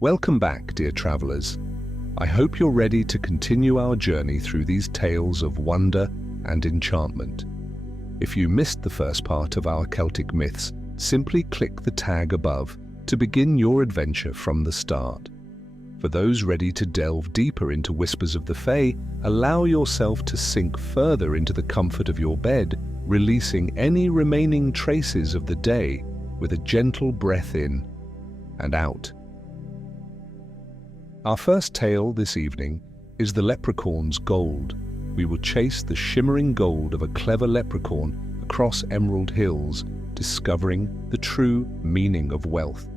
Welcome back, dear travelers. I hope you're ready to continue our journey through these tales of wonder and enchantment. If you missed the first part of our Celtic myths, simply click the tag above to begin your adventure from the start. For those ready to delve deeper into Whispers of the Fae, allow yourself to sink further into the comfort of your bed, releasing any remaining traces of the day with a gentle breath in and out. Our first tale this evening is the Leprechaun's Gold. We will chase the shimmering gold of a clever leprechaun across emerald hills, discovering the true meaning of wealth.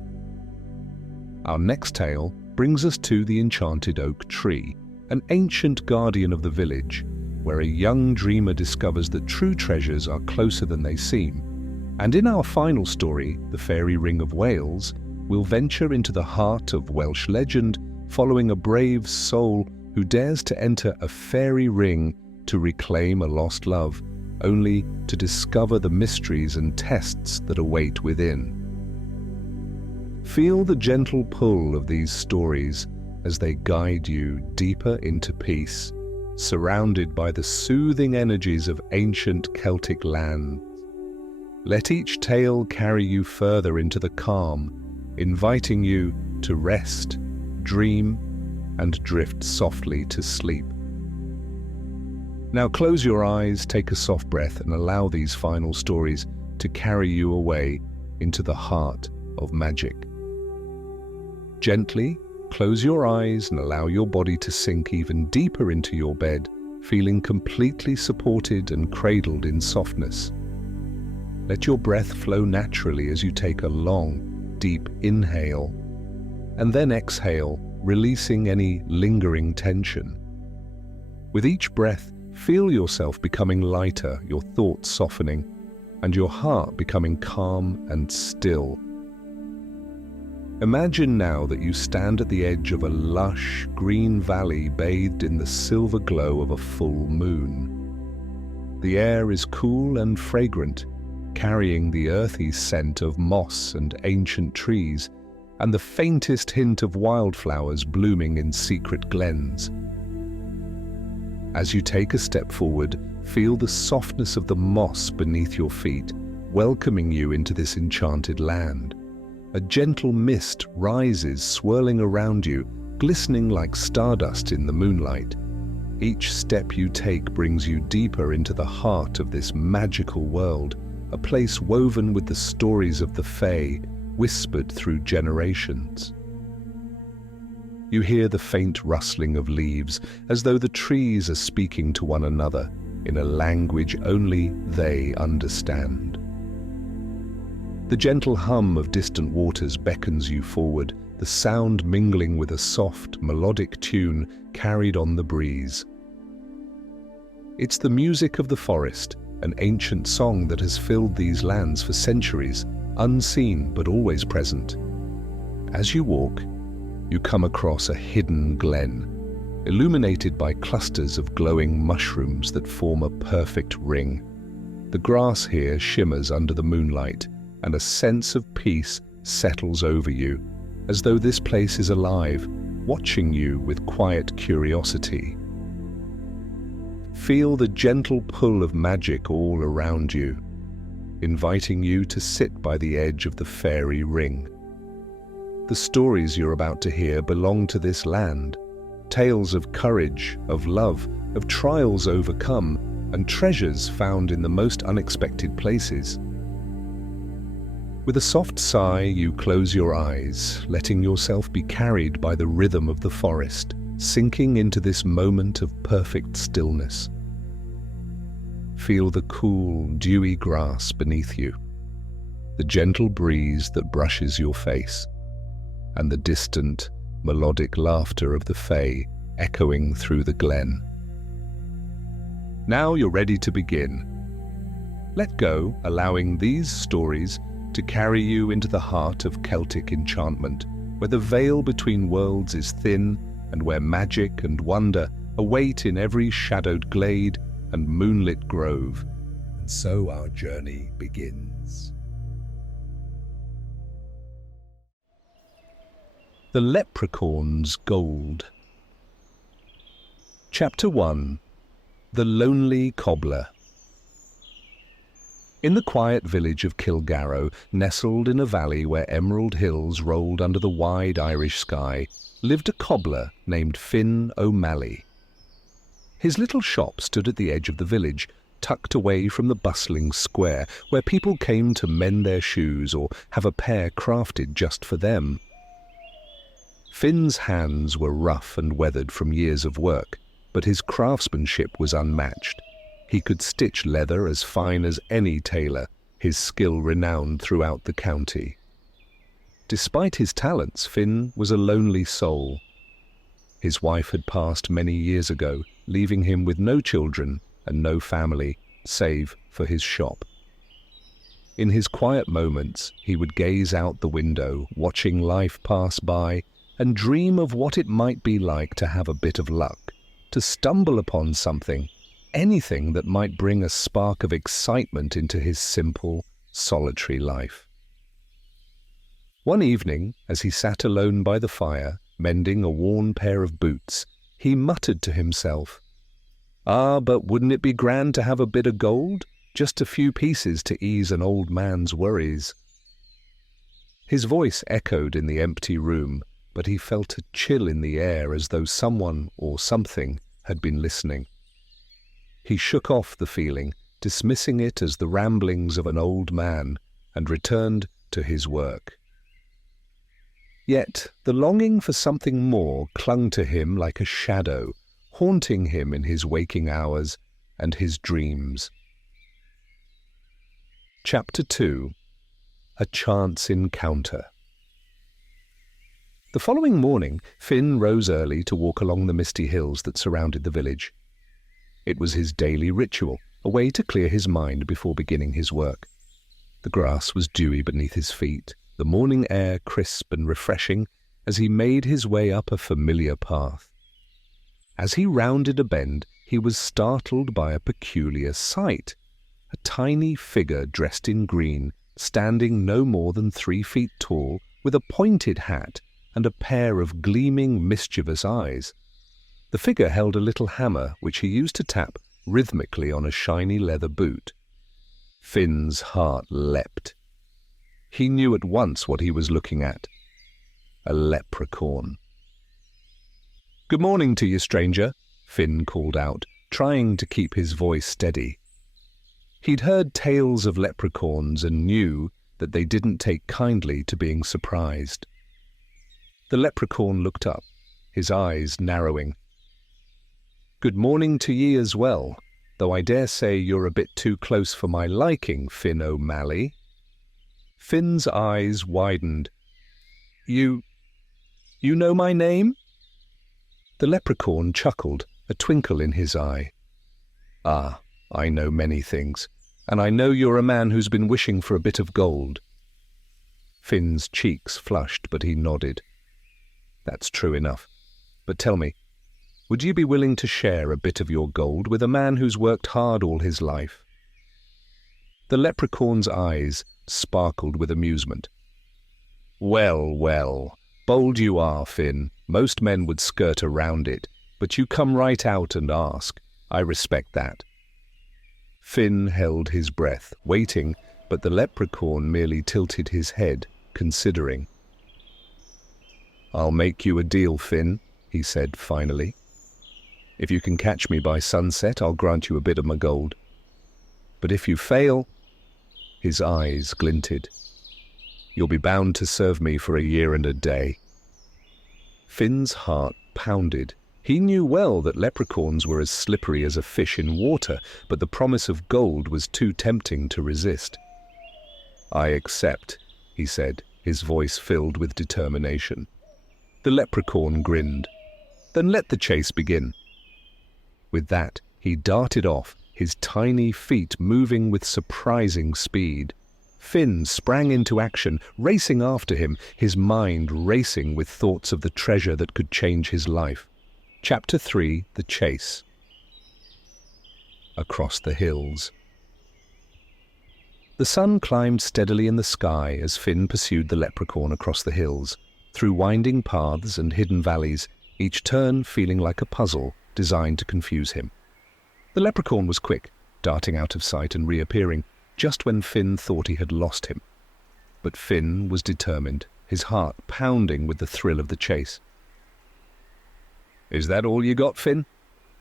Our next tale brings us to the Enchanted Oak Tree, an ancient guardian of the village, where a young dreamer discovers that true treasures are closer than they seem. And in our final story, the Faerie Ring of Wales, we'll venture into the heart of Welsh legend, following a brave soul who dares to enter a fairy ring to reclaim a lost love, only to discover the mysteries and tests that await within. Feel the gentle pull of these stories as they guide you deeper into peace, surrounded by the soothing energies of ancient Celtic lands. Let each tale carry you further into the calm, inviting you to rest, dream, and drift softly to sleep. Now close your eyes, take a soft breath, and allow these final stories to carry you away into the heart of magic. Gently close your eyes and allow your body to sink even deeper into your bed, feeling completely supported and cradled in softness. Let your breath flow naturally as you take a long, deep inhale, and then exhale, releasing any lingering tension. With each breath, feel yourself becoming lighter, your thoughts softening, and your heart becoming calm and still. Imagine now that you stand at the edge of a lush, green valley bathed in the silver glow of a full moon. The air is cool and fragrant, carrying the earthy scent of moss and ancient trees, and the faintest hint of wildflowers blooming in secret glens. As you take a step forward, feel the softness of the moss beneath your feet, welcoming you into this enchanted land. A gentle mist rises, swirling around you, glistening like stardust in the moonlight. Each step you take brings you deeper into the heart of this magical world, a place woven with the stories of the Fae, whispered through generations. You hear the faint rustling of leaves, as though the trees are speaking to one another in a language only they understand. The gentle hum of distant waters beckons you forward, the sound mingling with a soft, melodic tune carried on the breeze. It's the music of the forest, an ancient song that has filled these lands for centuries, unseen but always present. As you walk, you come across a hidden glen, illuminated by clusters of glowing mushrooms that form a perfect ring. The grass here shimmers under the moonlight, and a sense of peace settles over you, as though this place is alive, watching you with quiet curiosity. Feel the gentle pull of magic all around you, inviting you to sit by the edge of the fairy ring. The stories you're about to hear belong to this land, tales of courage, of love, of trials overcome, and treasures found in the most unexpected places. With a soft sigh, you close your eyes, letting yourself be carried by the rhythm of the forest, sinking into this moment of perfect stillness. Feel the cool, dewy grass beneath you, the gentle breeze that brushes your face, and the distant, melodic laughter of the Fae echoing through the glen. Now you're ready to begin. Let go, allowing these stories to carry you into the heart of Celtic enchantment, where the veil between worlds is thin and where magic and wonder await in every shadowed glade and moonlit grove. And so our journey begins. The Leprechaun's Gold. Chapter 1. The Lonely Cobbler. In the quiet village of Kilgarrow, nestled in a valley where emerald hills rolled under the wide Irish sky, lived a cobbler named Finn O'Malley. His little shop stood at the edge of the village, tucked away from the bustling square where people came to mend their shoes or have a pair crafted just for them. Finn's hands were rough and weathered from years of work, but his craftsmanship was unmatched. He could stitch leather as fine as any tailor, his skill renowned throughout the county. Despite his talents, Finn was a lonely soul. His wife had passed many years ago, leaving him with no children and no family, save for his shop. In his quiet moments, he would gaze out the window, watching life pass by, and dream of what it might be like to have a bit of luck, to stumble upon something, anything that might bring a spark of excitement into his simple, solitary life. One evening, as he sat alone by the fire, mending a worn pair of boots, he muttered to himself, "Ah, but wouldn't it be grand to have a bit of gold? Just a few pieces to ease an old man's worries." His voice echoed in the empty room, but he felt a chill in the air as though someone or something had been listening. He shook off the feeling, dismissing it as the ramblings of an old man, and returned to his work. Yet the longing for something more clung to him like a shadow, haunting him in his waking hours and his dreams. Chapter 2. A Chance Encounter. The following morning, Finn rose early to walk along the misty hills that surrounded the village. It was his daily ritual, a way to clear his mind before beginning his work. The grass was dewy beneath his feet, the morning air crisp and refreshing as he made his way up a familiar path. As he rounded a bend, he was startled by a peculiar sight. A tiny figure dressed in green, standing no more than 3 feet tall, with a pointed hat and a pair of gleaming, mischievous eyes. The figure held a little hammer which he used to tap rhythmically on a shiny leather boot. Finn's heart leapt. He knew at once what he was looking at. A leprechaun. "Good morning to you, stranger," Finn called out, trying to keep his voice steady. He'd heard tales of leprechauns and knew that they didn't take kindly to being surprised. The leprechaun looked up, his eyes narrowing. "Good morning to ye as well, though I dare say you're a bit too close for my liking, Finn O'Malley." Finn's eyes widened. You know my name?" The leprechaun chuckled, a twinkle in his eye. "Ah, I know many things, and I know you're a man who's been wishing for a bit of gold." Finn's cheeks flushed, but he nodded. "That's true enough. But tell me, would you be willing to share a bit of your gold with a man who's worked hard all his life?" The leprechaun's eyes sparkled with amusement. "Well, well, bold you are, Finn. Most men would skirt around it, but you come right out and ask. I respect that." Finn held his breath, waiting, but the leprechaun merely tilted his head, considering. "I'll make you a deal, Finn," he said finally. "If you can catch me by sunset, I'll grant you a bit of my gold. But if you fail—" His eyes glinted. "You'll be bound to serve me for a year and a day." Finn's heart pounded. He knew well that leprechauns were as slippery as a fish in water, but the promise of gold was too tempting to resist. "I accept," he said, his voice filled with determination. The leprechaun grinned. "Then let the chase begin." With that, he darted off, his tiny feet moving with surprising speed. Finn sprang into action, racing after him, his mind racing with thoughts of the treasure that could change his life. Chapter 3. The Chase. Across the hills. The sun climbed steadily in the sky as Finn pursued the leprechaun across the hills. through winding paths and hidden valleys, each turn feeling like a puzzle designed to confuse him. The leprechaun was quick, darting out of sight and reappearing just when Finn thought he had lost him. But Finn was determined, his heart pounding with the thrill of the chase. "Is that all you got, Finn?"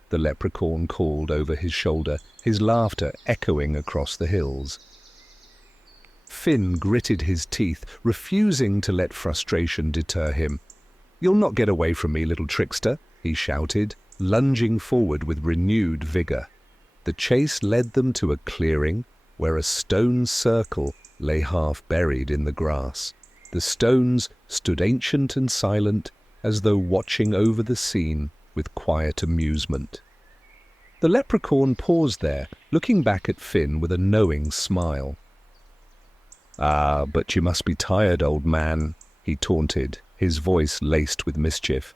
the leprechaun called over his shoulder, his laughter echoing across the hills. Finn gritted his teeth, refusing to let frustration deter him. "You'll not get away from me, little trickster," he shouted, lunging forward with renewed vigor. The chase led them to a clearing where a stone circle lay half buried in the grass. The stones stood ancient and silent, as though watching over the scene with quiet amusement. The leprechaun paused there, looking back at Finn with a knowing smile. "Ah, but you must be tired, old man," he taunted, his voice laced with mischief.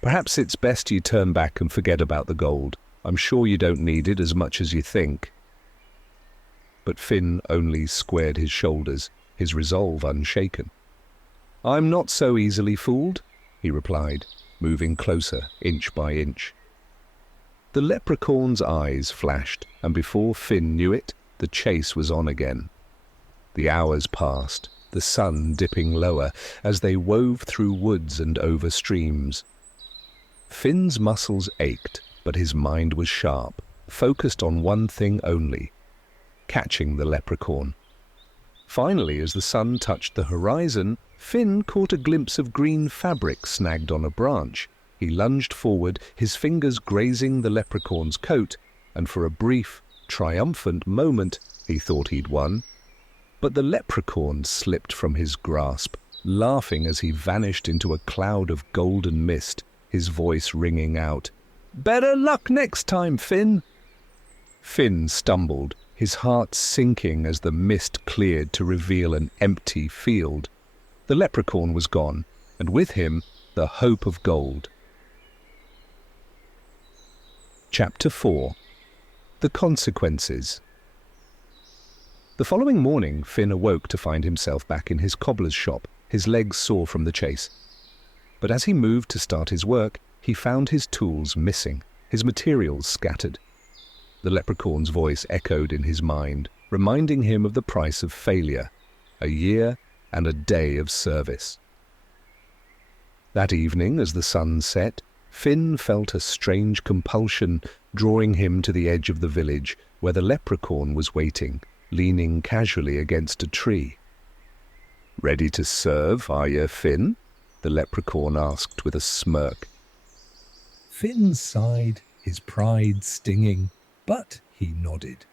"Perhaps it's best you turn back and forget about the gold. I'm sure you don't need it as much as you think." But Finn only squared his shoulders, his resolve unshaken. "I'm not so easily fooled," he replied, moving closer inch by inch. The leprechaun's eyes flashed, and before Finn knew it, the chase was on again. The hours passed, the sun dipping lower as they wove through woods and over streams. Finn's muscles ached, but his mind was sharp, focused on one thing only: catching the leprechaun. Finally, as the sun touched the horizon, Finn caught a glimpse of green fabric snagged on a branch. He lunged forward, his fingers grazing the leprechaun's coat, and for a brief, triumphant moment, he thought he'd won. But the leprechaun slipped from his grasp, laughing as he vanished into a cloud of golden mist, his voice ringing out, "Better luck next time, Finn!" Finn stumbled, his heart sinking as the mist cleared to reveal an empty field. The leprechaun was gone, and with him, the hope of gold. Chapter 4. The Consequences. The following morning, Finn awoke to find himself back in his cobbler's shop, his legs sore from the chase. But as he moved to start his work, he found his tools missing, his materials scattered. The leprechaun's voice echoed in his mind, reminding him of the price of failure, a year and a day of service. That evening, as the sun set, Finn felt a strange compulsion drawing him to the edge of the village, where the leprechaun was waiting, leaning casually against a tree. "Ready to serve, are you, Finn?" the leprechaun asked with a smirk. Finn sighed, his pride stinging, but he nodded.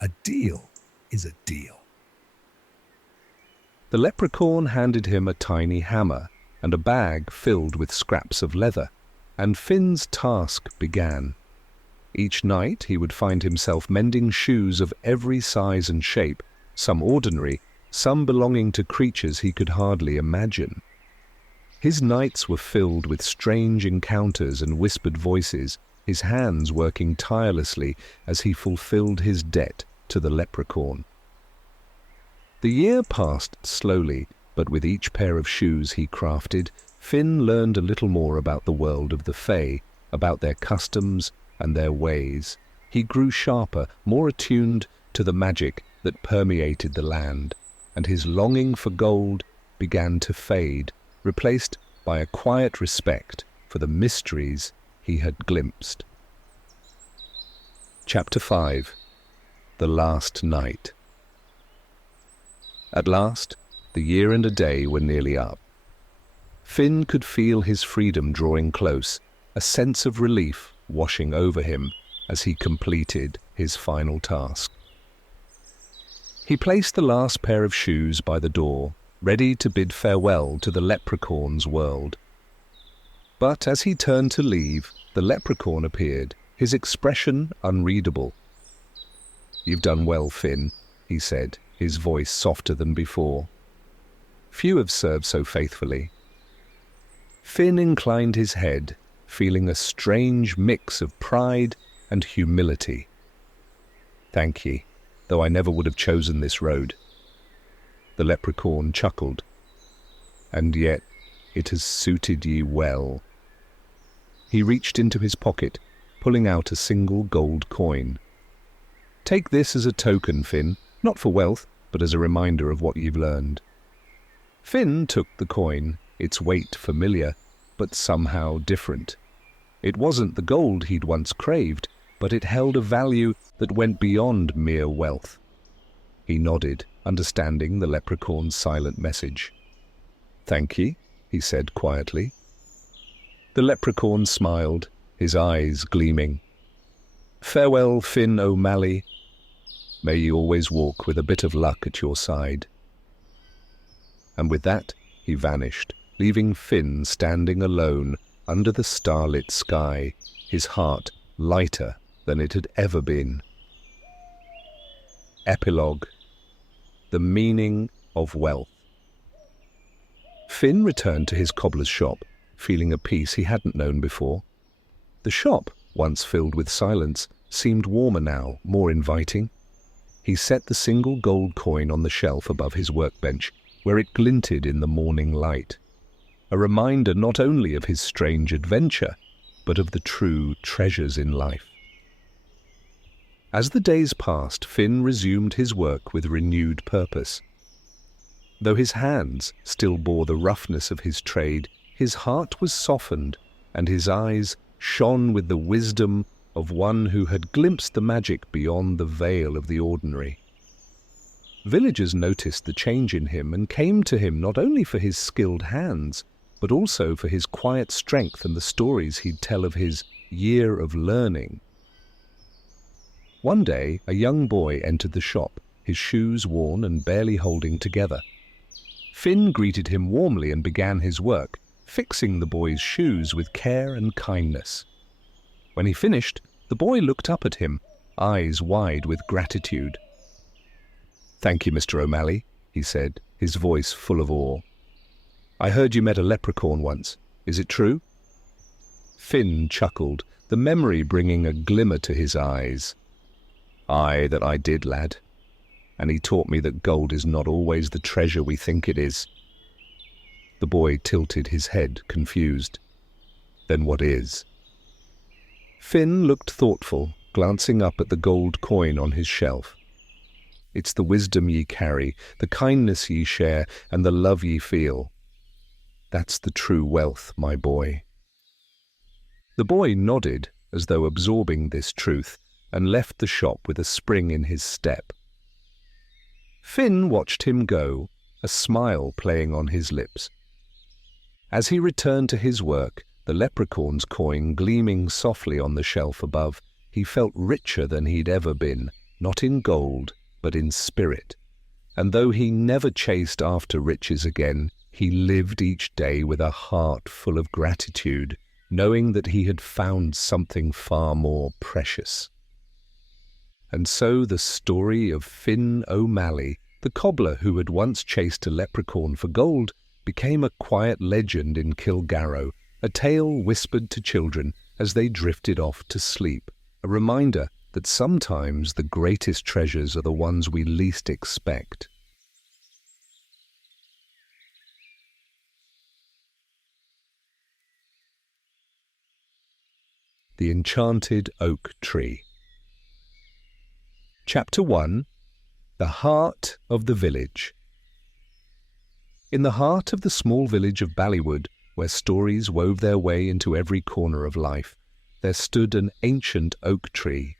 A deal is a deal. The leprechaun handed him a tiny hammer and a bag filled with scraps of leather, and Finn's task began. Each night he would find himself mending shoes of every size and shape, some ordinary, some belonging to creatures he could hardly imagine. His nights were filled with strange encounters and whispered voices, his hands working tirelessly as he fulfilled his debt to the leprechaun. The year passed slowly, but with each pair of shoes he crafted, Finn learned a little more about the world of the Fae, about their customs and their ways. He grew sharper, more attuned to the magic that permeated the land, and his longing for gold began to fade, replaced by a quiet respect for the mysteries he had glimpsed. Chapter 5. The Last Night. At last, the year and a day were nearly up. Finn could feel his freedom drawing close, a sense of relief washing over him as he completed his final task. He placed the last pair of shoes by the door, ready to bid farewell to the leprechaun's world. But as he turned to leave, the leprechaun appeared, his expression unreadable. "You've done well, Finn," he said, his voice softer than before. "Few have served so faithfully." Finn inclined his head, feeling a strange mix of pride and humility. "Thank ye, though I never would have chosen this road." The leprechaun chuckled. and yet it has suited ye well." He reached into his pocket, pulling out a single gold coin. "Take this as a token, Finn, not for wealth, but as a reminder of what you've learned." Finn took the coin, its weight familiar, but somehow different. It wasn't the gold he'd once craved, but it held a value that went beyond mere wealth. He nodded, understanding the leprechaun's silent message. "Thank ye," he said quietly. The leprechaun smiled, his eyes gleaming. "Farewell, Finn O'Malley. May ye always walk with a bit of luck at your side." And with that, he vanished, leaving Finn standing alone under the starlit sky, his heart lighter than it had ever been. Epilogue: The meaning of wealth. Finn returned to his cobbler's shop, feeling a peace he hadn't known before. The shop, once filled with silence, seemed warmer now, more inviting. He set the single gold coin on the shelf above his workbench, where it glinted in the morning light. A reminder not only of his strange adventure, but of the true treasures in life. As the days passed, Finn resumed his work with renewed purpose. Though his hands still bore the roughness of his trade, his heart was softened, and his eyes shone with the wisdom of one who had glimpsed the magic beyond the veil of the ordinary. Villagers noticed the change in him and came to him not only for his skilled hands, but also for his quiet strength and the stories he'd tell of his year of learning. One day, a young boy entered the shop, his shoes worn and barely holding together. Finn greeted him warmly and began his work, fixing the boy's shoes with care and kindness. When he finished, the boy looked up at him, eyes wide with gratitude. "Thank you, Mr. O'Malley," he said, his voice full of awe. "I heard you met a leprechaun once. Is it true?" Finn chuckled, the memory bringing a glimmer to his eyes. "Aye, that I did, lad. And he taught me that gold is not always the treasure we think it is." The boy tilted his head, confused. "Then what is?" Finn looked thoughtful, glancing up at the gold coin on his shelf. "It's the wisdom ye carry, the kindness ye share, and the love ye feel. That's the true wealth, my boy." The boy nodded, as though absorbing this truth, and left the shop with a spring in his step. Finn watched him go, a smile playing on his lips. As he returned to his work, the leprechaun's coin gleaming softly on the shelf above, he felt richer than he'd ever been, not in gold, but in spirit. And though he never chased after riches again, he lived each day with a heart full of gratitude, knowing that he had found something far more precious. And so the story of Finn O'Malley, the cobbler who had once chased a leprechaun for gold, became a quiet legend in Kilgarrow, a tale whispered to children as they drifted off to sleep, a reminder that sometimes the greatest treasures are the ones we least expect. The Enchanted Oak Tree. Chapter 1. The Heart of the Village. In the heart of the small village of Ballywood, where stories wove their way into every corner of life, there stood an ancient oak tree.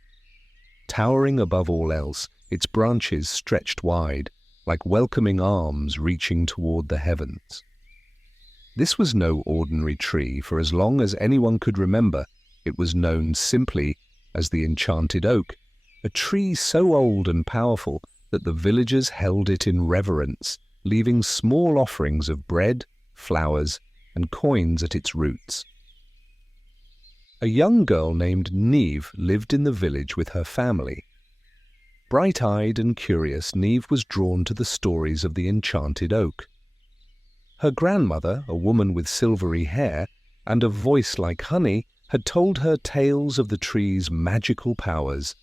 Towering above all else, its branches stretched wide, like welcoming arms reaching toward the heavens. This was no ordinary tree, for as long as anyone could remember, it was known simply as the Enchanted Oak, a tree so old and powerful that the villagers held it in reverence, leaving small offerings of bread, flowers, and coins at its roots. A young girl named Neve lived in the village with her family. Bright-eyed and curious, Neve was drawn to the stories of the Enchanted Oak. Her grandmother, a woman with silvery hair and a voice like honey, had told her tales of the tree's magical powers.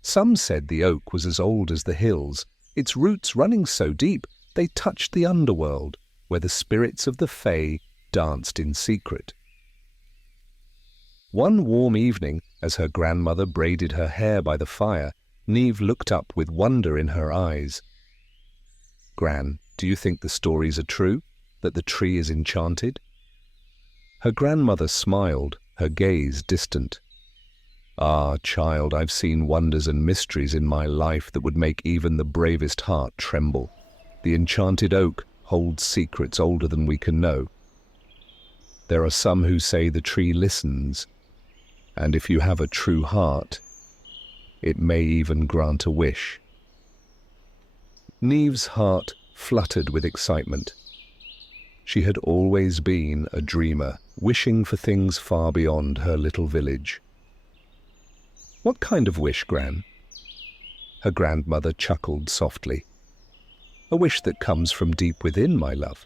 Some said the oak was as old as the hills, its roots running so deep they touched the underworld, where the spirits of the Fae danced in secret. One warm evening, as her grandmother braided her hair by the fire, Neve looked up with wonder in her eyes. "Gran, do you think the stories are true, that the tree is enchanted?" Her grandmother smiled, her gaze distant. "Ah, child, I've seen wonders and mysteries in my life that would make even the bravest heart tremble. The enchanted oak holds secrets older than we can know. There are some who say the tree listens, and if you have a true heart, it may even grant a wish." Neve's heart fluttered with excitement. She had always been a dreamer, wishing for things far beyond her little village. "What kind of wish, Gran?" Her grandmother chuckled softly. "A wish that comes from deep within, my love.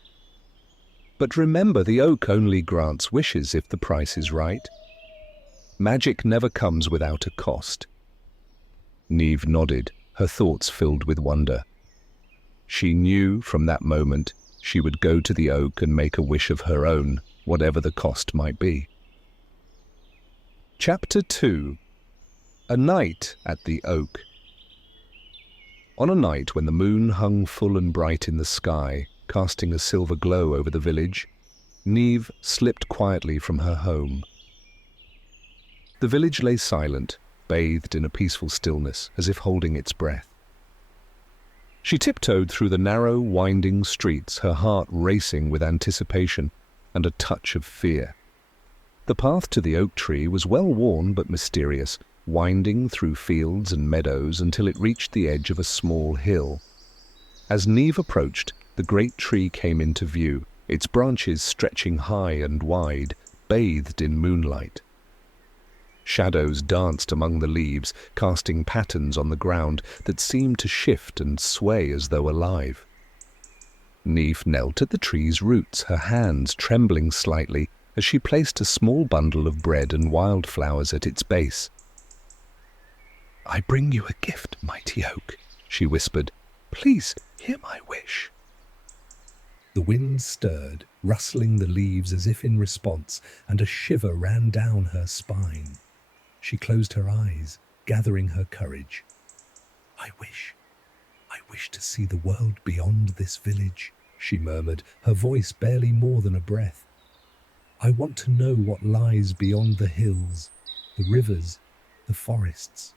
But remember, the oak only grants wishes if the price is right. Magic never comes without a cost." Neve nodded, her thoughts filled with wonder. She knew from that moment she would go to the oak and make a wish of her own, whatever the cost might be. Chapter 2. A Night at the Oak. On a night when the moon hung full and bright in the sky, casting a silver glow over the village, Neve slipped quietly from her home. The village lay silent, bathed in a peaceful stillness, as if holding its breath. She tiptoed through the narrow, winding streets, her heart racing with anticipation and a touch of fear. The path to the oak tree was well-worn but mysterious, winding through fields and meadows until it reached the edge of a small hill. As Neve approached, the great tree came into view, its branches stretching high and wide, bathed in moonlight. Shadows danced among the leaves, casting patterns on the ground that seemed to shift and sway as though alive. Neve knelt at the tree's roots, her hands trembling slightly as she placed a small bundle of bread and wildflowers at its base. "I bring you a gift, mighty oak," she whispered. "Please hear my wish." The wind stirred, rustling the leaves as if in response, and a shiver ran down her spine. She closed her eyes, gathering her courage. I wish to see the world beyond this village," she murmured, her voice barely more than a breath. "I want to know what lies beyond the hills, the rivers, the forests."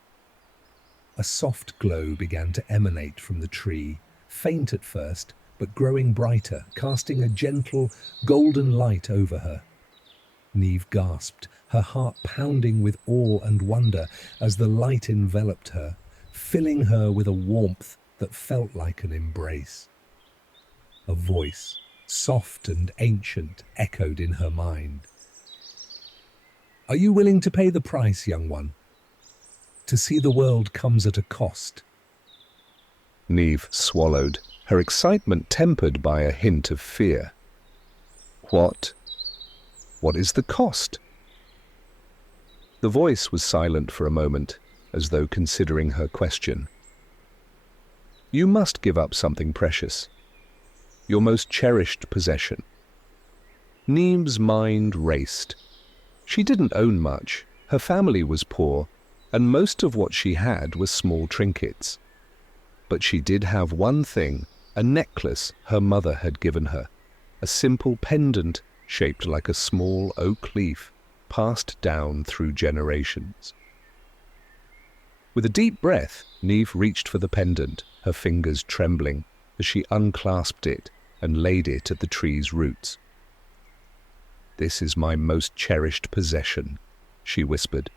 A soft glow began to emanate from the tree, faint at first, but growing brighter, casting a gentle, golden light over her. Neve gasped, her heart pounding with awe and wonder as the light enveloped her, filling her with a warmth that felt like an embrace. A voice, soft and ancient, echoed in her mind. "Are you willing to pay the price, young one? To see the world comes at a cost." Neve swallowed, her excitement tempered by a hint of fear. What is the cost?" The voice was silent for a moment, as though considering her question. "You must give up something precious, your most cherished possession." Neve's mind raced. She didn't own much, her family was poor, and most of what she had was small trinkets. But she did have one thing, a necklace her mother had given her, a simple pendant shaped like a small oak leaf, passed down through generations. With a deep breath, Neve reached for the pendant, her fingers trembling as she unclasped it and laid it at the tree's roots. "This is my most cherished possession," she whispered.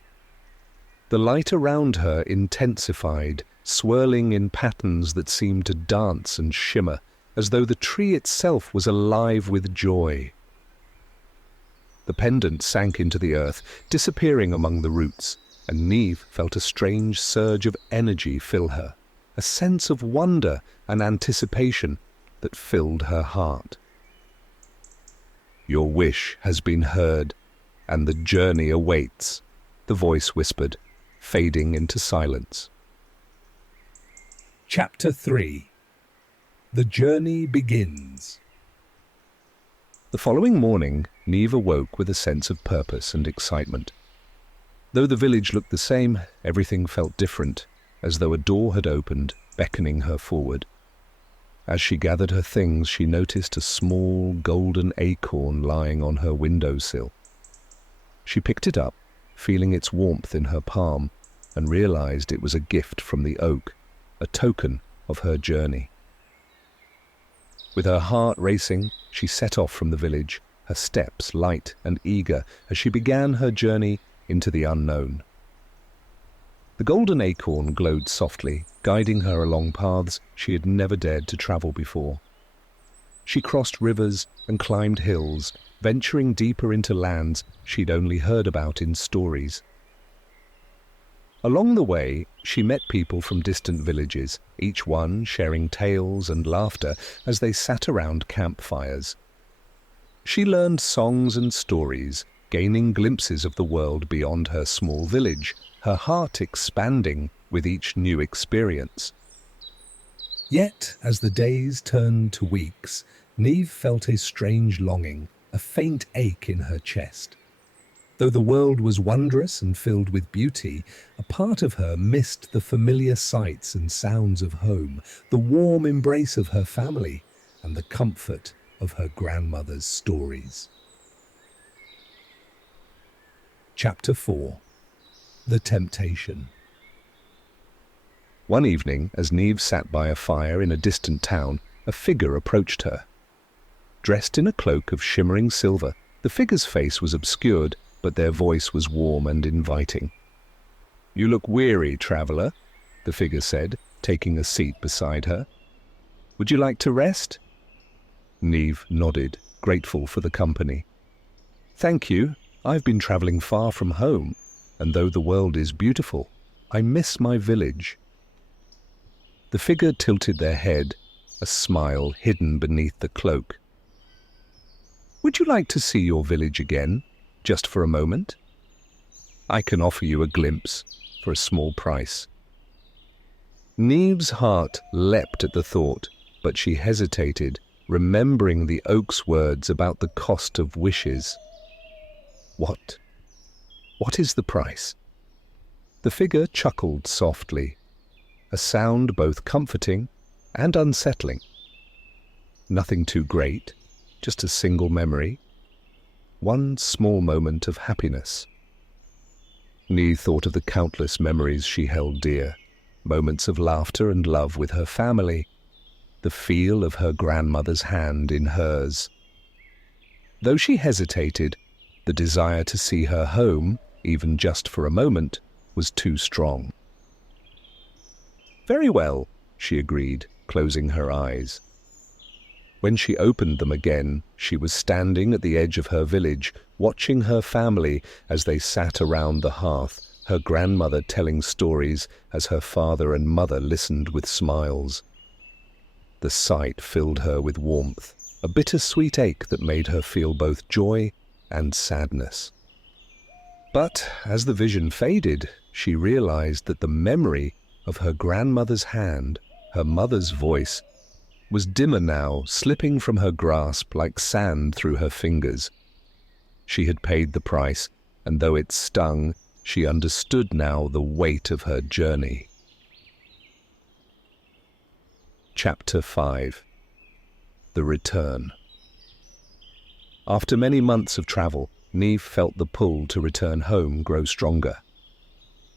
The light around her intensified, swirling in patterns that seemed to dance and shimmer, as though the tree itself was alive with joy. The pendant sank into the earth, disappearing among the roots, and Neve felt a strange surge of energy fill her, a sense of wonder and anticipation that filled her heart. "Your wish has been heard, and the journey awaits," the voice whispered, fading into silence. Chapter 3. The Journey Begins. The following morning, Neve awoke with a sense of purpose and excitement. Though the village looked the same, everything felt different, as though a door had opened, beckoning her forward. As she gathered her things, she noticed a small golden acorn lying on her windowsill. She picked it up, feeling its warmth in her palm, and realized it was a gift from the oak, a token of her journey. With her heart racing, she set off from the village, her steps light and eager as she began her journey into the unknown. The golden acorn glowed softly, guiding her along paths she had never dared to travel before. She crossed rivers and climbed hills, venturing deeper into lands she'd only heard about in stories. Along the way, she met people from distant villages, each one sharing tales and laughter as they sat around campfires. She learned songs and stories, gaining glimpses of the world beyond her small village, her heart expanding with each new experience. Yet, as the days turned to weeks, Neve felt a strange longing, a faint ache in her chest. Though the world was wondrous and filled with beauty, a part of her missed the familiar sights and sounds of home, the warm embrace of her family, and the comfort of her grandmother's stories. Chapter 4. The Temptation. One evening, as Neve sat by a fire in a distant town, a figure approached her. Dressed in a cloak of shimmering silver, the figure's face was obscured, but their voice was warm and inviting. "You look weary, traveller," the figure said, taking a seat beside her. "Would you like to rest?" Neve nodded, grateful for the company. "Thank you. I've been travelling far from home, and though the world is beautiful, I miss my village." The figure tilted their head, a smile hidden beneath the cloak. "Would you like to see your village again, just for a moment? I can offer you a glimpse for a small price." Neve's heart leapt at the thought, but she hesitated, remembering the oak's words about the cost of wishes. What is the price?" The figure chuckled softly, a sound both comforting and unsettling. "Nothing too great, just a single memory. One small moment of happiness." Neve thought of the countless memories she held dear, moments of laughter and love with her family, the feel of her grandmother's hand in hers. Though she hesitated, the desire to see her home, even just for a moment, was too strong. "Very well," she agreed, closing her eyes. When she opened them again, she was standing at the edge of her village, watching her family as they sat around the hearth, her grandmother telling stories as her father and mother listened with smiles. The sight filled her with warmth, a bittersweet ache that made her feel both joy and sadness. But as the vision faded, she realized that the memory of her grandmother's hand, her mother's voice, was dimmer now, slipping from her grasp like sand through her fingers. She had paid the price, and though it stung, she understood now the weight of her journey. Chapter 5. The Return. After many months of travel, Neve felt the pull to return home grow stronger.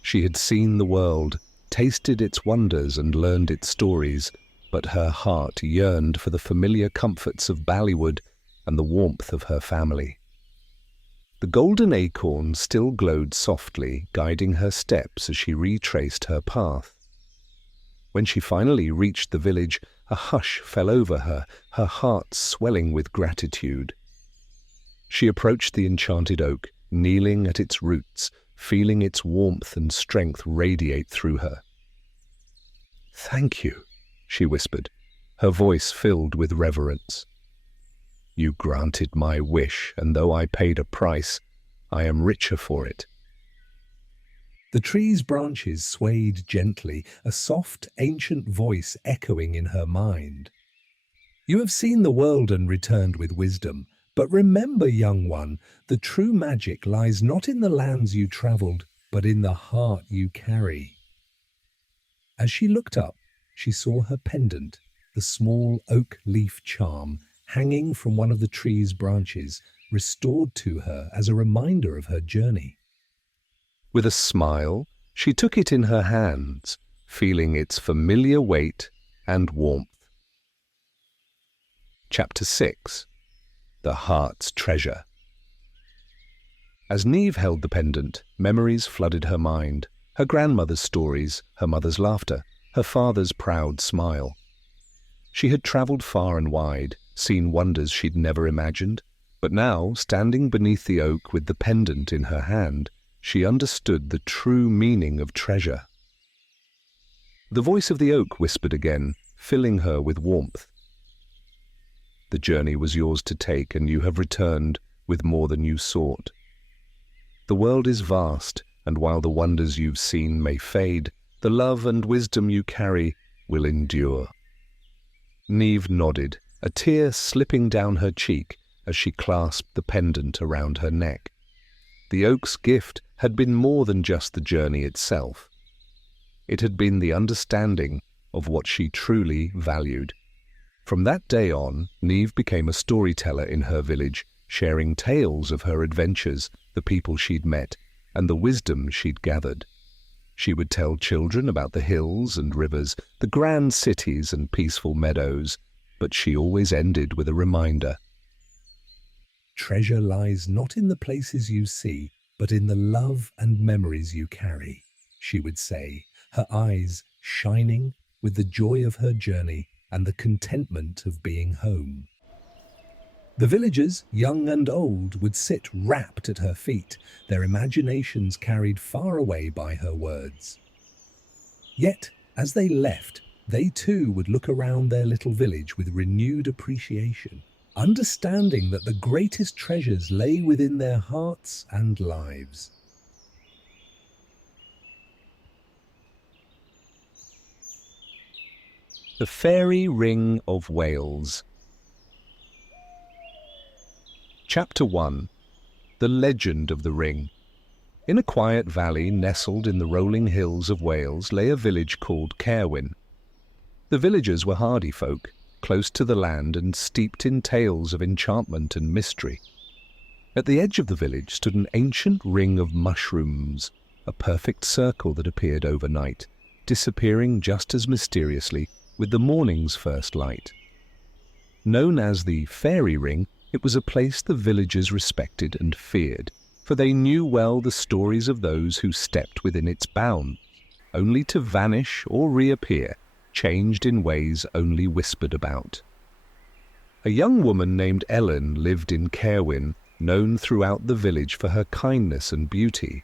She had seen the world, tasted its wonders and learned its stories, but her heart yearned for the familiar comforts of Ballywood and the warmth of her family. The golden acorn still glowed softly, guiding her steps as she retraced her path. When she finally reached the village, a hush fell over her, her heart swelling with gratitude. She approached the enchanted oak, kneeling at its roots, feeling its warmth and strength radiate through her. "Thank you," she whispered, her voice filled with reverence. "You granted my wish, and though I paid a price, I am richer for it." The tree's branches swayed gently, a soft, ancient voice echoing in her mind. "You have seen the world and returned with wisdom. But remember, young one, the true magic lies not in the lands you travelled, but in the heart you carry. As she looked up, she saw her pendant, the small oak leaf charm, hanging from one of the tree's branches, restored to her as a reminder of her journey. With a smile, she took it in her hands, feeling its familiar weight and warmth. Chapter 6. The Heart's Treasure. As Neve held the pendant, memories flooded her mind. Her grandmother's stories, her mother's laughter, her father's proud smile. She had travelled far and wide, seen wonders she'd never imagined, but now, standing beneath the oak with the pendant in her hand, she understood the true meaning of treasure. The voice of the oak whispered again, filling her with warmth. The journey was yours to take, and you have returned with more than you sought. The world is vast, and while the wonders you've seen may fade, the love and wisdom you carry will endure. Neve nodded, a tear slipping down her cheek as she clasped the pendant around her neck. The oak's gift had been more than just the journey itself. It had been the understanding of what she truly valued. From that day on, Neve became a storyteller in her village, sharing tales of her adventures, the people she'd met, and the wisdom she'd gathered. She would tell children about the hills and rivers, the grand cities and peaceful meadows, but she always ended with a reminder. Treasure lies not in the places you see, but in the love and memories you carry, she would say, her eyes shining with the joy of her journey and the contentment of being home. The villagers, young and old, would sit rapt at her feet, their imaginations carried far away by her words. Yet, as they left, they too would look around their little village with renewed appreciation, understanding that the greatest treasures lay within their hearts and lives. The Faerie Ring of Wales. Chapter 1. The Legend of the Ring. In a quiet valley nestled in the rolling hills of Wales lay a village called Caerwyn. The villagers were hardy folk, close to the land and steeped in tales of enchantment and mystery. At the edge of the village stood an ancient ring of mushrooms, a perfect circle that appeared overnight, disappearing just as mysteriously with the morning's first light. Known as the Faerie Ring, it was a place the villagers respected and feared, for they knew well the stories of those who stepped within its bounds, only to vanish or reappear, changed in ways only whispered about. A young woman named Ellen lived in Caerwyn, known throughout the village for her kindness and beauty.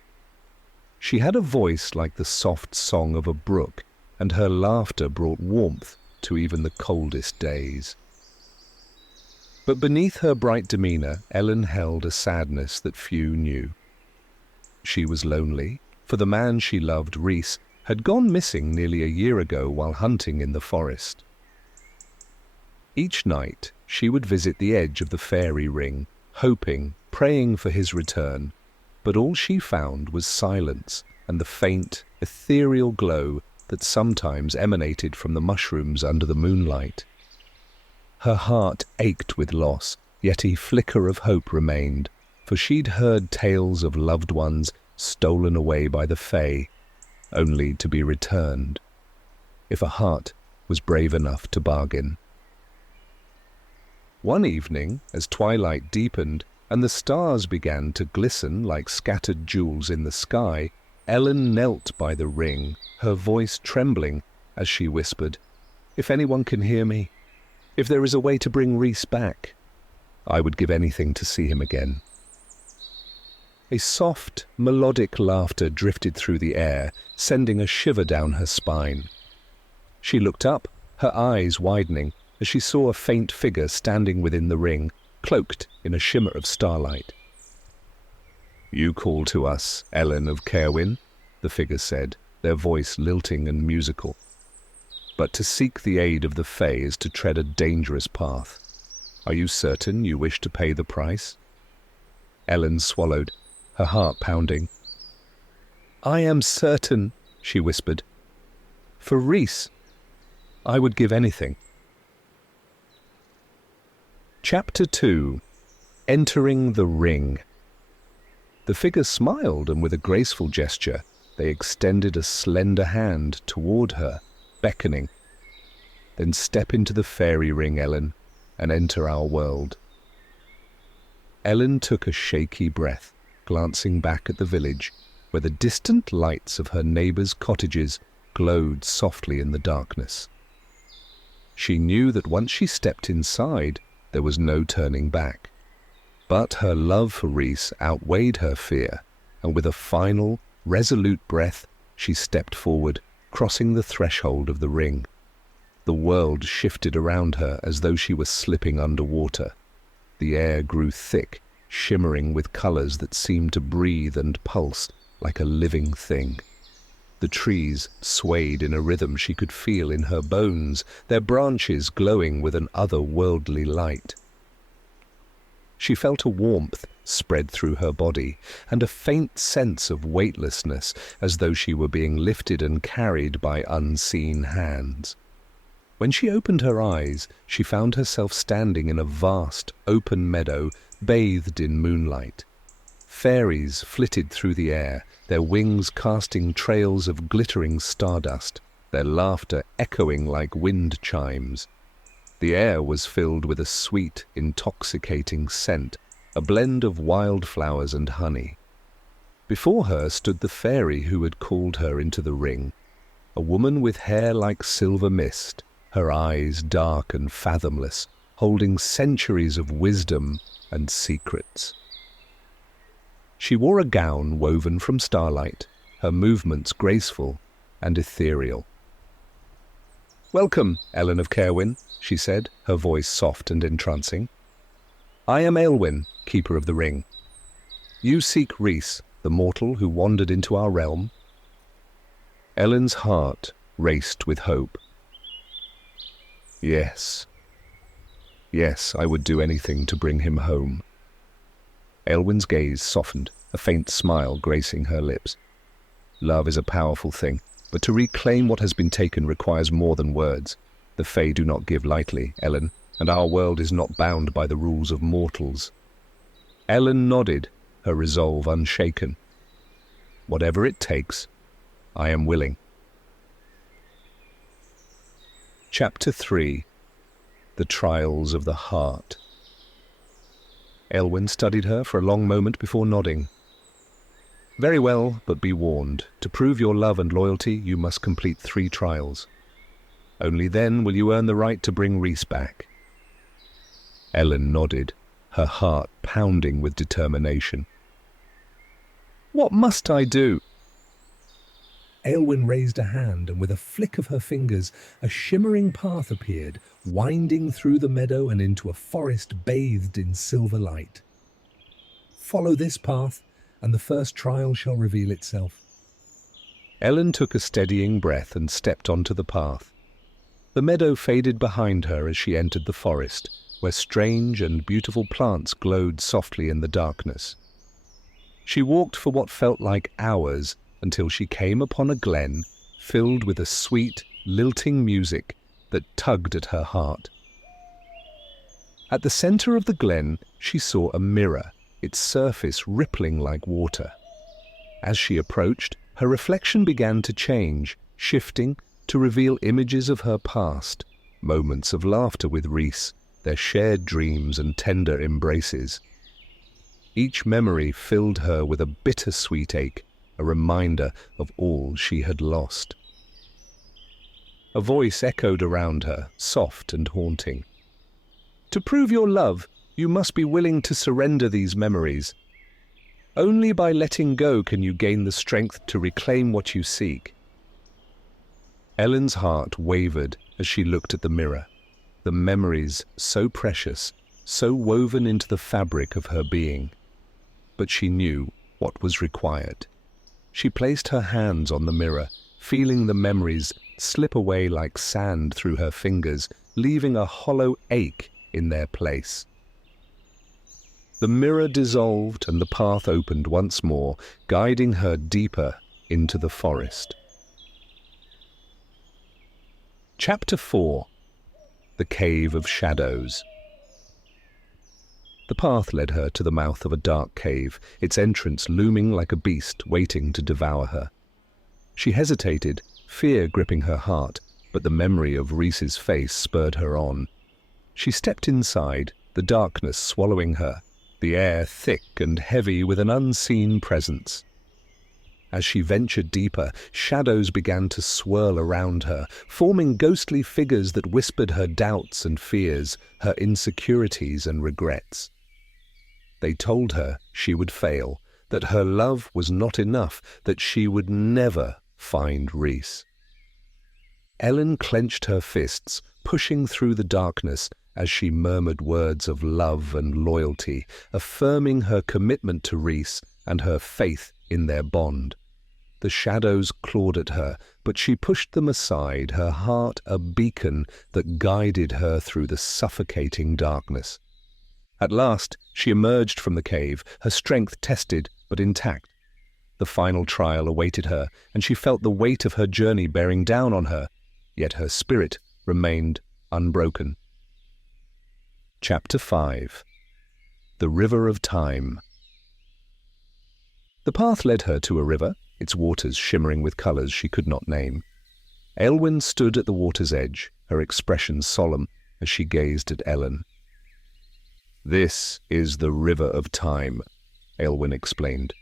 She had a voice like the soft song of a brook, and her laughter brought warmth to even the coldest days. But beneath her bright demeanour, Ellen held a sadness that few knew. She was lonely, for the man she loved, Rhys, had gone missing nearly a year ago while hunting in the forest. Each night she would visit the edge of the Faerie Ring, hoping, praying for his return, but all she found was silence and the faint, ethereal glow that sometimes emanated from the mushrooms under the moonlight. Her heart ached with loss, yet a flicker of hope remained, for she'd heard tales of loved ones stolen away by the Fae, only to be returned, if a heart was brave enough to bargain. One evening, as twilight deepened and the stars began to glisten like scattered jewels in the sky, Ellen knelt by the ring, her voice trembling as she whispered, "If anyone can hear me, if there is a way to bring Rhys back, I would give anything to see him again." A soft, melodic laughter drifted through the air, sending a shiver down her spine. She looked up, her eyes widening, as she saw a faint figure standing within the ring, cloaked in a shimmer of starlight. "You call to us, Ellen of Caerwyn," the figure said, their voice lilting and musical. "But to seek the aid of the Fae is to tread a dangerous path. Are you certain you wish to pay the price? Ellen swallowed, her heart pounding. I am certain, she whispered. For Rhys, I would give anything. Chapter 2. Entering the Ring. The figure smiled, and with a graceful gesture, they extended a slender hand toward her, beckoning. Then step into the fairy ring, Ellen, and enter our world. Ellen took a shaky breath, glancing back at the village, where the distant lights of her neighbours' cottages glowed softly in the darkness. She knew that once she stepped inside, there was no turning back. But her love for Rhys outweighed her fear, and with a final, resolute breath, she stepped forward, crossing the threshold of the ring. The world shifted around her as though she were slipping underwater. The air grew thick, shimmering with colours that seemed to breathe and pulse like a living thing. The trees swayed in a rhythm she could feel in her bones, their branches glowing with an otherworldly light. She felt a warmth spread through her body, and a faint sense of weightlessness, as though she were being lifted and carried by unseen hands. When she opened her eyes, she found herself standing in a vast, open meadow, bathed in moonlight. Fairies flitted through the air, their wings casting trails of glittering stardust, their laughter echoing like wind chimes. The air was filled with a sweet, intoxicating scent, a blend of wildflowers and honey. Before her stood the fairy who had called her into the ring, a woman with hair like silver mist, her eyes dark and fathomless, holding centuries of wisdom and secrets. She wore a gown woven from starlight, her movements graceful and ethereal. "Welcome, Ellen of Caerwyn," she said, her voice soft and entrancing. "I am Aelwyn, keeper of the ring. You seek Rhys, the mortal who wandered into our realm?" Ellen's heart raced with hope. Yes, I would do anything to bring him home. Aelwyn's gaze softened, a faint smile gracing her lips. Love is a powerful thing, but to reclaim what has been taken requires more than words. The Fae do not give lightly, Ellen, and our world is not bound by the rules of mortals. Ellen nodded, her resolve unshaken. Whatever it takes, I am willing. Chapter 3. The Trials of the Heart. Aelwyn studied her for a long moment before nodding. "Very well, but be warned. To prove your love and loyalty, you must complete 3 trials. Only then will you earn the right to bring Rhys back." Ellen nodded, her heart pounding with determination. "What must I do?" Aelwyn raised a hand, and with a flick of her fingers, a shimmering path appeared, winding through the meadow and into a forest bathed in silver light. "Follow this path, and the first trial shall reveal itself." Ellen took a steadying breath and stepped onto the path. The meadow faded behind her as she entered the forest, where strange and beautiful plants glowed softly in the darkness. She walked for what felt like hours until she came upon a glen filled with a sweet, lilting music that tugged at her heart. At the center of the glen, she saw a mirror, its surface rippling like water. As she approached, her reflection began to change, shifting to reveal images of her past, moments of laughter with Rhys, their shared dreams and tender embraces. Each memory filled her with a bittersweet ache, a reminder of all she had lost. A voice echoed around her, soft and haunting. "To prove your love, you must be willing to surrender these memories. Only by letting go can you gain the strength to reclaim what you seek." Ellen's heart wavered as she looked at the mirror, the memories so precious, so woven into the fabric of her being. But she knew what was required. She placed her hands on the mirror, feeling the memories slip away like sand through her fingers, leaving a hollow ache in their place. The mirror dissolved and the path opened once more, guiding her deeper into the forest. Chapter 4. The Cave of Shadows. The path led her to the mouth of a dark cave, its entrance looming like a beast waiting to devour her. She hesitated, fear gripping her heart, but the memory of Rhys's face spurred her on. She stepped inside, the darkness swallowing her, the air thick and heavy with an unseen presence. As she ventured deeper, shadows began to swirl around her, forming ghostly figures that whispered her doubts and fears, her insecurities and regrets. They told her she would fail, that her love was not enough, that she would never find Rhys. Ellen clenched her fists, pushing through the darkness as she murmured words of love and loyalty, affirming her commitment to Rhys and her faith in their bond. The shadows clawed at her, but she pushed them aside, her heart a beacon that guided her through the suffocating darkness. At last, she emerged from the cave, her strength tested but intact. The final trial awaited her, and she felt the weight of her journey bearing down on her, yet her spirit remained unbroken. Chapter 5. The River of Time. The path led her to a river, its waters shimmering with colours she could not name. Aylwyn stood at the water's edge, her expression solemn as she gazed at Ellen. "This is the River of Time," Aylwyn explained.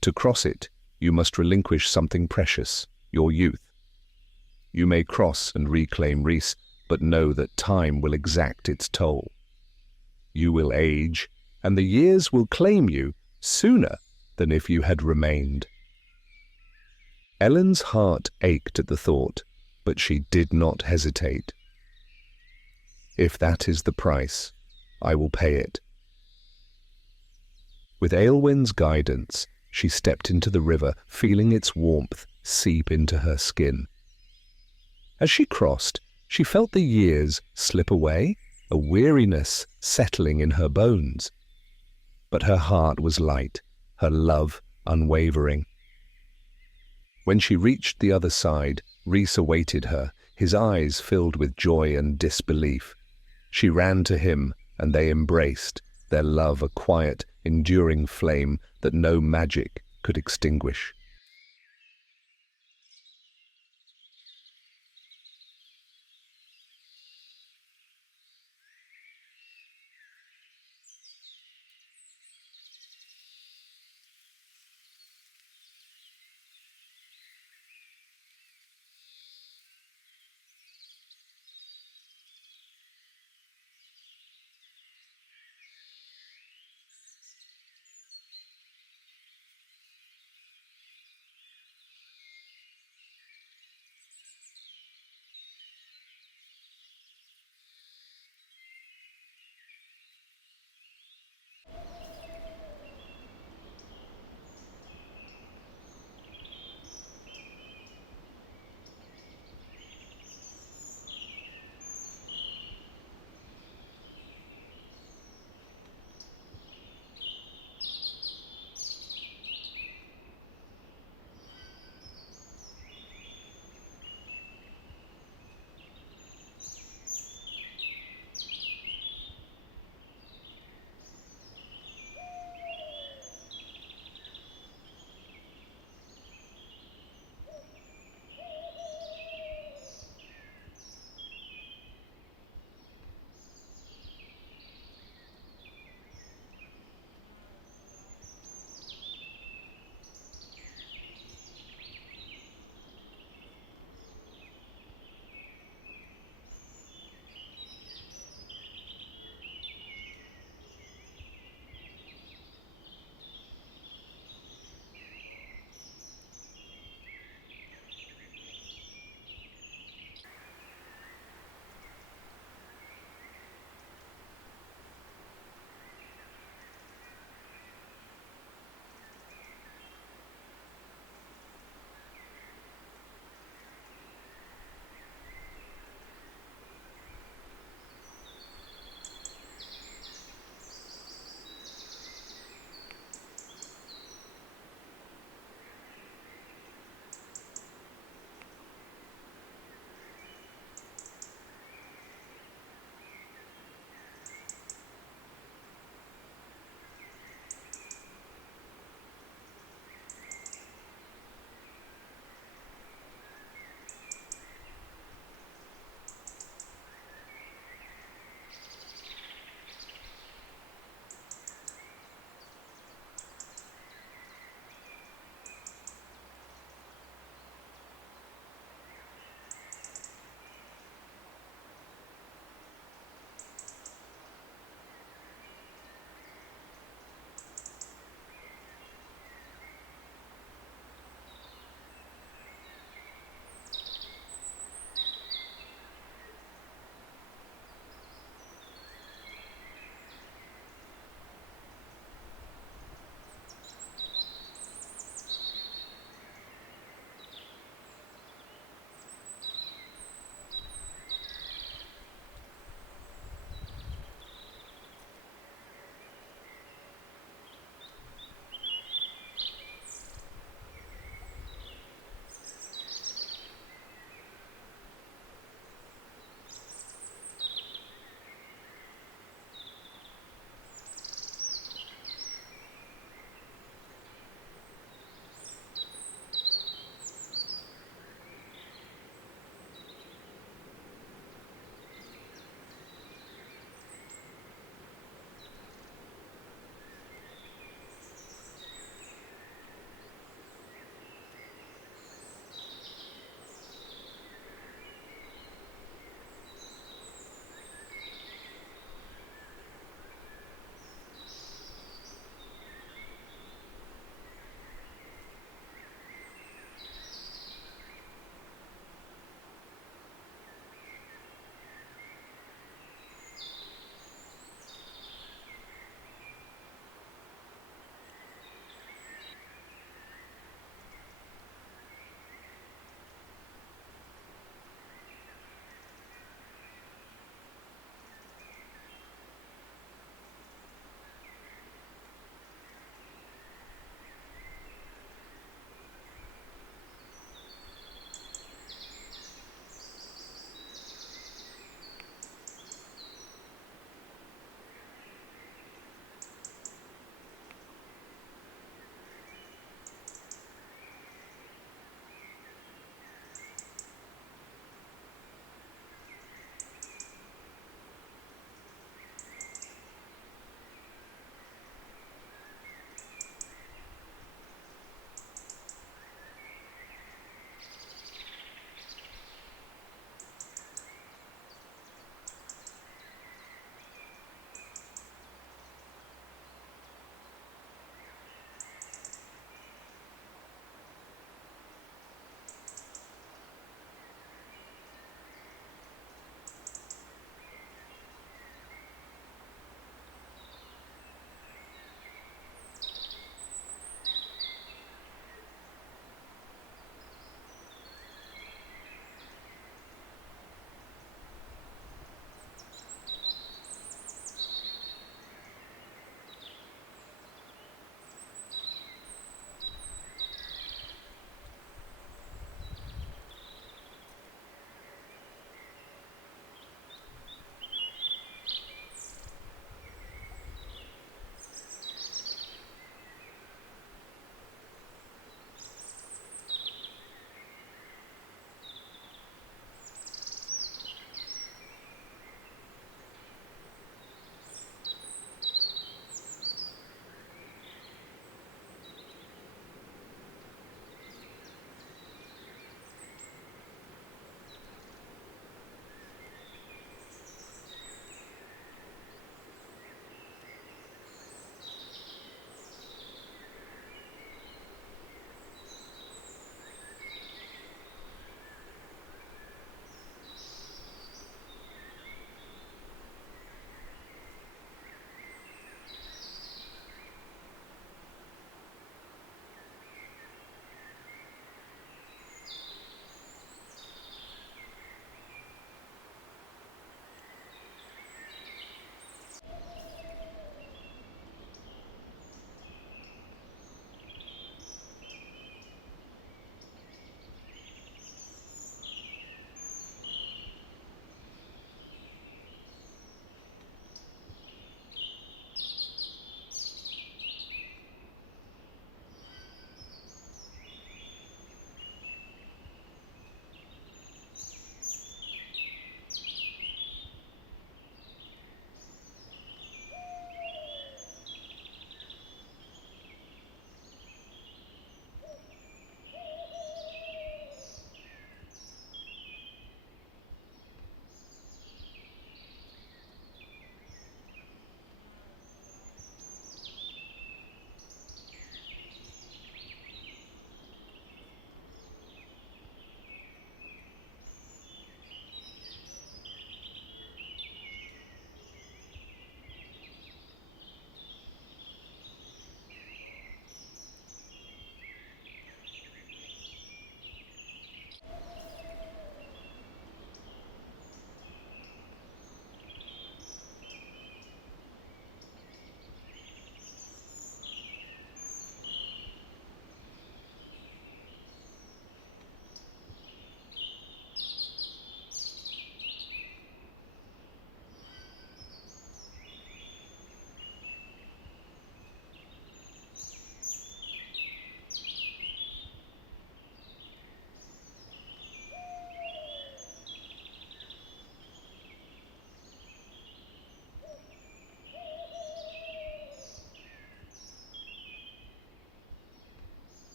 "To cross it, you must relinquish something precious, your youth. You may cross and reclaim Rhys, but know that time will exact its toll. You will age, and the years will claim you sooner than if you had remained." Ellen's heart ached at the thought, but she did not hesitate. "If that is the price, I will pay it." With Aylwyn's guidance, she stepped into the river, feeling its warmth seep into her skin. As she crossed, she felt the years slip away, a weariness settling in her bones. But her heart was light, her love unwavering. When she reached the other side, Rhys awaited her, his eyes filled with joy and disbelief. She ran to him, and they embraced, their love a quiet, enduring flame that no magic could extinguish.